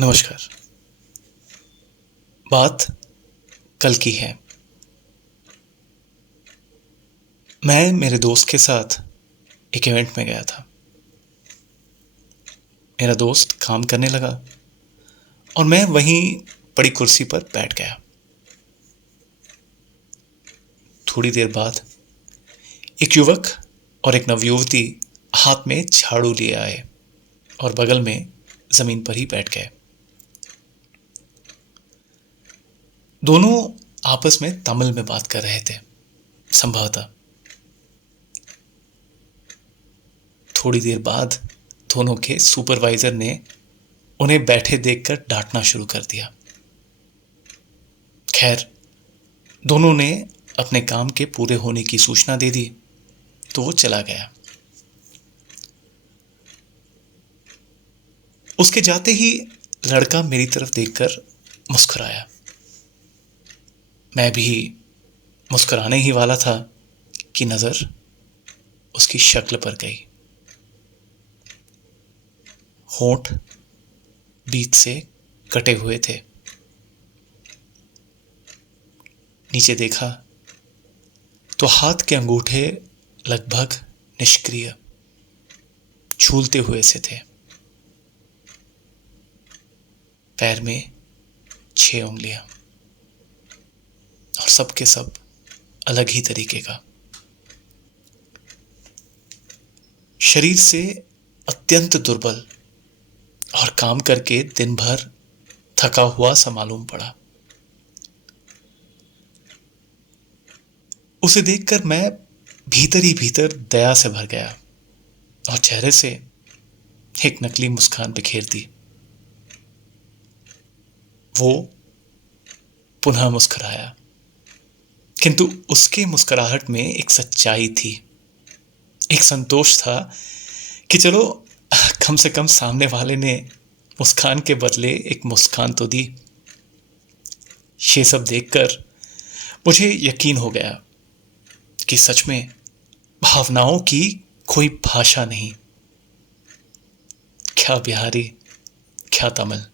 नमस्कार। बात कल की है। मैं मेरे दोस्त के साथ एक इवेंट में गया था। मेरा दोस्त काम करने लगा और मैं वहीं पड़ी कुर्सी पर बैठ गया। थोड़ी देर बाद एक युवक और एक नवयुवती हाथ में झाड़ू लिए आए और बगल में जमीन पर ही बैठ गए। दोनों आपस में तमिल में बात कर रहे थे, संभवतः। थोड़ी देर बाद दोनों के सुपरवाइजर ने उन्हें बैठे देखकर डांटना शुरू कर दिया। खैर, दोनों ने अपने काम के पूरे होने की सूचना दे दी तो वो चला गया। उसके जाते ही लड़का मेरी तरफ देखकर मुस्कुराया। मैं भी मुस्कुराने ही वाला था कि नजर उसकी शक्ल पर गई। होंठ बीच से कटे हुए थे। नीचे देखा तो हाथ के अंगूठे लगभग निष्क्रिय, झूलते हुए से थे। पैर में 6 उंगलियां और सब के सब अलग ही तरीके का। शरीर से अत्यंत दुर्बल और काम करके दिन भर थका हुआ सा मालूम पड़ा। उसे देखकर मैं भीतर ही भीतर दया से भर गया और चेहरे से एक नकली मुस्कान बिखेर दी। वो पुनः मुस्कुराया, किंतु उसके मुस्कुराहट में एक सच्चाई थी, एक संतोष था कि चलो, कम से कम सामने वाले ने मुस्कान के बदले एक मुस्कान तो दी। ये सब देखकर मुझे यकीन हो गया कि सच में भावनाओं की कोई भाषा नहीं। क्या बिहारी, क्या तमिल।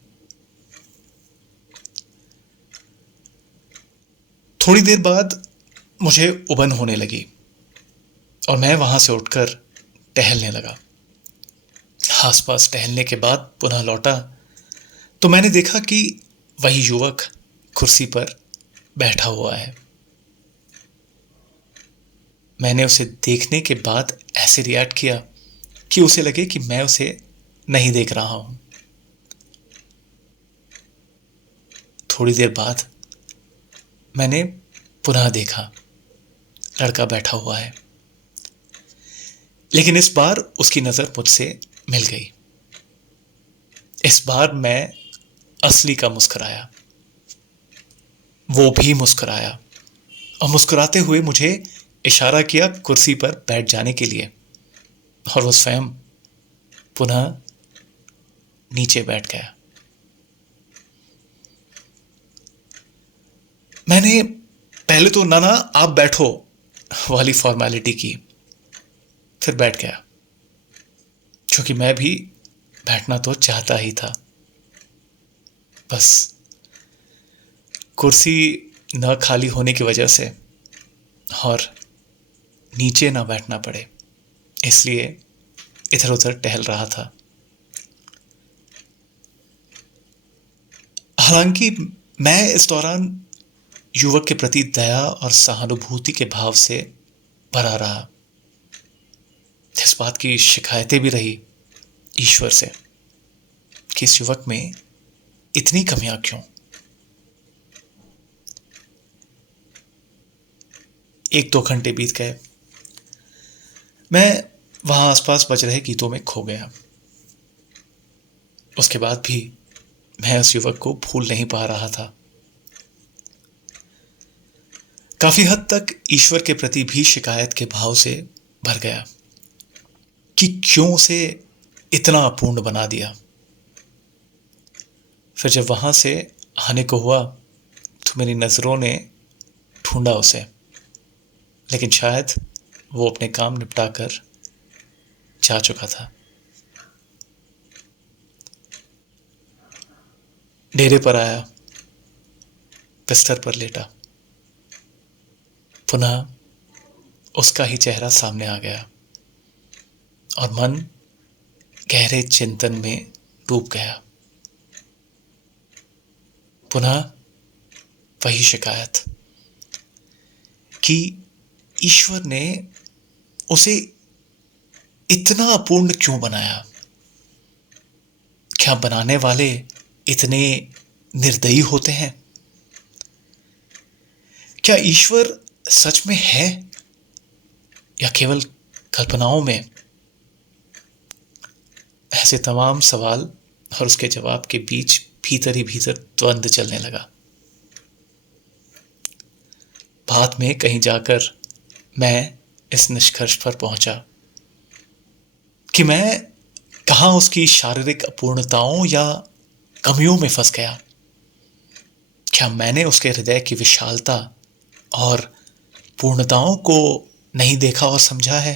थोड़ी देर बाद मुझे उबन होने लगी और मैं वहां से उठकर टहलने लगा। आसपास टहलने के बाद पुनः लौटा तो मैंने देखा कि वही युवक कुर्सी पर बैठा हुआ है। मैंने उसे देखने के बाद ऐसे रिएक्ट किया कि उसे लगे कि मैं उसे नहीं देख रहा हूं। थोड़ी देर बाद मैंने पुनः देखा, लड़का बैठा हुआ है, लेकिन इस बार उसकी नजर मुझसे मिल गई। इस बार मैं असली का मुस्कुराया, वो भी मुस्कुराया और मुस्कुराते हुए मुझे इशारा किया कुर्सी पर बैठ जाने के लिए, और वो स्वयं पुनः नीचे बैठ गया। मैंने पहले तो ना ना आप बैठो वाली फॉर्मेलिटी की, फिर बैठ गया, क्योंकि मैं भी बैठना तो चाहता ही था। बस कुर्सी न खाली होने की वजह से और नीचे ना बैठना पड़े, इसलिए इधर उधर टहल रहा था। हालांकि मैं इस दौरान युवक के प्रति दया और सहानुभूति के भाव से भरा रहा। इस बात की शिकायतें भी रही ईश्वर से कि इस युवक में इतनी कमियां क्यों। 1-2 घंटे बीत गए। मैं वहां आसपास बज रहे गीतों में खो गया। उसके बाद भी मैं उस युवक को भूल नहीं पा रहा था। काफी हद तक ईश्वर के प्रति भी शिकायत के भाव से भर गया कि क्यों उसे इतना अपूर्ण बना दिया। फिर जब वहां से आने को हुआ तो मेरी नजरों ने ढूंढा उसे, लेकिन शायद वो अपने काम निपटा कर जा चुका था। डेरे पर आया, बिस्तर पर लेटा। पुनः उसका ही चेहरा सामने आ गया और मन गहरे चिंतन में डूब गया। पुनः वही शिकायत कि ईश्वर ने उसे इतना अपूर्ण क्यों बनाया। क्या बनाने वाले इतने निर्दयी होते हैं? क्या ईश्वर सच में है या केवल कल्पनाओं में? ऐसे तमाम सवाल और उसके जवाब के बीच भीतर ही भीतर द्वंद्व चलने लगा। बाद में कहीं जाकर मैं इस निष्कर्ष पर पहुंचा कि मैं कहां उसकी शारीरिक अपूर्णताओं या कमियों में फंस गया। क्या मैंने उसके हृदय की विशालता और पूर्णताओं को नहीं देखा और समझा है?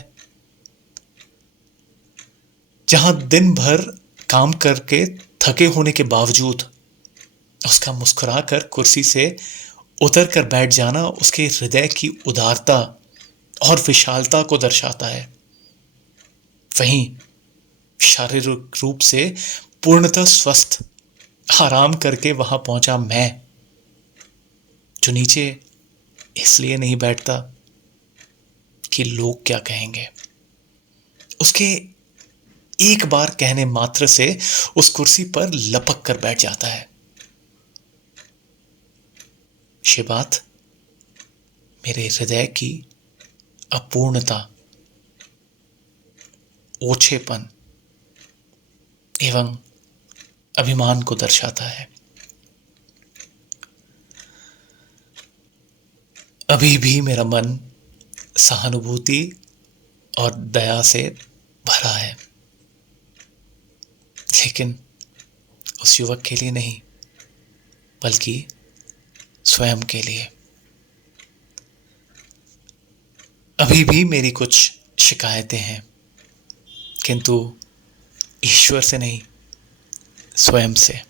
जहां दिन भर काम करके थके होने के बावजूद उसका मुस्कुराकर कुर्सी से उतर कर बैठ जाना उसके हृदय की उदारता और विशालता को दर्शाता है, वहीं शारीरिक रूप से पूर्णतः स्वस्थ आराम करके वहां पहुंचा मैं, जो नीचे इसलिए नहीं बैठता कि लोग क्या कहेंगे। उसके एक बार कहने मात्र से उस कुर्सी पर लपक कर बैठ जाता है। ये बात मेरे हृदय की अपूर्णता, ओछेपन एवं अभिमान को दर्शाता है। अभी भी मेरा मन सहानुभूति और दया से भरा है, लेकिन उस युवक के लिए नहीं, बल्कि स्वयं के लिए। अभी भी मेरी कुछ शिकायतें हैं, किंतु ईश्वर से नहीं, स्वयं से।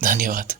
धन्यवाद।